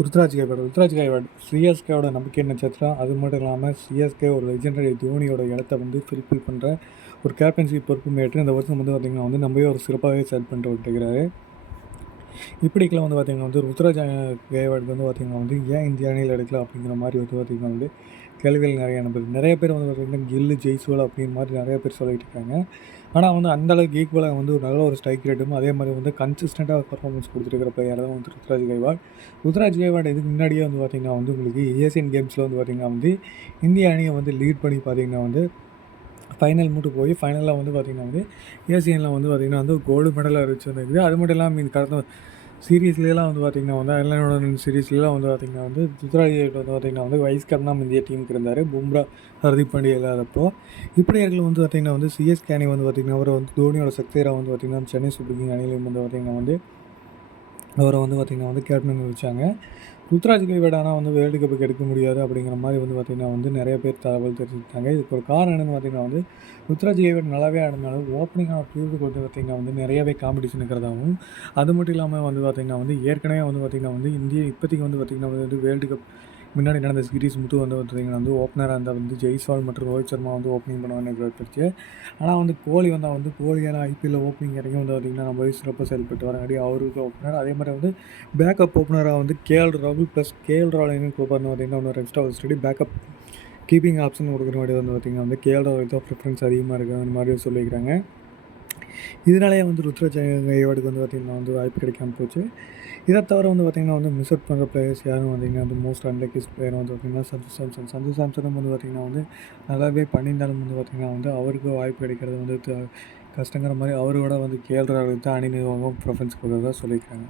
ருத்ராஜ் கைவாட் சிஎஸ்கேவோட நம்பிக்கை நட்சத்திரம். அது மட்டும் இல்லாமல் சிஎஸ்கே ஒரு லெஜெண்டரி தோனியோட இடத்த வந்து ஃபில்ஃபில் பண்ணுற ஒரு கேப்டன்சி பொறுப்பு ஏற்று இந்த வருஷம் வந்து பார்த்திங்கன்னா வந்து நம்பவே ஒரு சிறப்பாகவே செட் பண்ணிட்டு விட்டுருக்கிறாரு. இப்படிக்கெல்லாம் வந்து பார்த்திங்கன்னா வந்து ருத்ராஜ் கைவாட் வந்து பார்த்திங்கன்னா வந்து ஏன் இந்திய அணியில் எடுக்கல அப்படிங்கிற மாதிரி வந்து பார்த்திங்கன்னா வந்து கேள்விகள் நிறைய பேர் வந்து பார்த்திங்கன்னா கில்லு ஜெய்ஸ்வால் அப்படிங்கிற மாதிரி நிறைய பேர் சொல்லிட்டு இருக்காங்க. ஆனால் வந்து அந்தளவுக்கு ஈக்குவலாக வந்து ஒரு நல்ல ஒரு ஸ்ட்ரைக் ரேட்டும் அதே மாதிரி வந்து கன்சிஸ்டண்ட்டாக பர்ஃபார்மன்ஸ் கொடுத்துருக்கிற பிளேயர் தான் வந்து ருத்ராஜ் கைவாட் இதுக்கு முன்னாடியே வந்து பார்த்திங்கன்னா வந்து உங்களுக்கு ஏசியன் கேம்ஸில் வந்து பார்த்திங்கன்னா வந்து இந்திய அணியை வந்து லீட் பண்ணி பார்த்திங்கன்னா வந்து ஃபைனல் மட்டும் போய் ஃபைனலில் வந்து பார்த்திங்கன்னா வந்து ஏசியனில் வந்து பார்த்திங்கன்னா வந்து கோல்டு மெடலாக இருந்துச்சு. அது மட்டும் இல்லாமல் இந்த கடந்த சீரீஸ்லாம் வந்து பார்த்திங்கன்னா வந்து அயர்லாண்டோட சீரீஸ்லாம் வந்து பார்த்திங்கன்னா வந்து ருத்ராஜ் கைவாட் வந்து பார்த்திங்கன்னா வந்து வைஸ் கேப்டனாக இந்திய டீமுக்கு இருந்தார். பும்ரா, ஹர்திக் பாண்டியா இல்லாதப்போ. இப்படி இருக்கிற வந்து பார்த்திங்கன்னா வந்து சிஎஸ்கே அணி வந்து பார்த்திங்கன்னா அவரை வந்து தோனியோட சக்தியராக வந்து பார்த்திங்கன்னா சென்னை சூப்பர் கிங் அணியிலையும் வந்து பார்த்திங்கன்னா வந்து அவரை வந்து பார்த்திங்கன்னா வந்து கேப்டன் வச்சாங்க. ருத்ராஜ் கைவாட் ஆனால் வந்து வேர்ல்டு கப்புக்கு எடுக்க முடியாது அப்படிங்கிற மாதிரி வந்து பார்த்திங்கன்னா வந்து நிறைய பேர் தகவல் தெரிவித்தாங்க. இதுக்கு ஒரு காரணம் என்னென்னு பார்த்திங்கன்னா வந்து ருத்ராஜ் கைவாட் நல்லாவே ஆடினாலும் ஓப்பனிங்கான ஃபீல்டுக்கு வந்து பார்த்திங்கன்னா வந்து நிறையவே காம்படிஷன் இருக்கிறதாகவும், அது மட்டும் இல்லாமல் வந்து பார்த்திங்கன்னா வந்து ஏற்கனவே வந்து பார்த்திங்கன்னா வந்து இந்தியா இப்போதைக்கு வந்து பார்த்திங்கன்னா வந்து வேர்ல்டு கப் முன்னாடி நடந்த சீரீஸ் மட்டும் வந்து பார்த்திங்கன்னா வந்து ஓப்பனராக இருந்தால் வந்து ஜெய்ஸ்வால் மற்றும் ரோஹித் சர்மா வந்து ஓப்பனிங் பண்ணுவான்னு எதிர்பார்த்துச்சு. ஆனால் வந்து கோலி வந்தால் வந்து கோலியான ஐபிஎல்ல ஓப்பனிங் இறங்கி வந்து பார்த்திங்கன்னா நம்ம சிறப்பாக செயல்பட்டு வரங்காட்டி அவருக்கு ஓப்பனர். அதே மாதிரி வந்து பேக்கப் ஓப்பனராக வந்து கேஎல் ராகுல் ப்ளஸ் கேஎல் ராகுல் கூப்பிட்றது பார்த்திங்கன்னா இன்னொரு extra study backup keeping option கொடுக்குற மாதிரி வந்து பார்த்திங்கன்னா வந்து கேஎல் ராகுல் தான் ப்ரிஃபரன்ஸ் அதிகமாக இருக்குது அந்த மாதிரி சொல்லியிருக்கிறாங்க. இதனாலேயே வந்து ருத்ராஜ் கைவாட்டுக்கு வந்து பார்த்திங்கன்னா வந்து வாய்ப்பு கிடைக்காம போச்சு. இதை தவிர வந்து பார்த்திங்கன்னா வந்து மிஸ் அவுட் பண்ணுற பிளேயர்ஸ் யாரும் பார்த்திங்கன்னா வந்து மோஸ்ட் அன்லக்கிஸ்ட் பிளேயர் வந்து பார்த்திங்கன்னா சஞ்சு சாம்சனும் வந்து பார்த்திங்கன்னா வந்து நல்லாவே பண்ணியிருந்தாலும் வந்து பார்த்திங்கன்னா வந்து அவருக்கு வாய்ப்பு கிடைக்கிறது வந்து கஷ்டங்கிற மாதிரி அவரோட வந்து கேஎல் ராகுல் தான் அணி நிர்வாகம் ப்ரிஃபரன்ஸ் கொடுக்குறதா சொல்லியிருக்காங்க.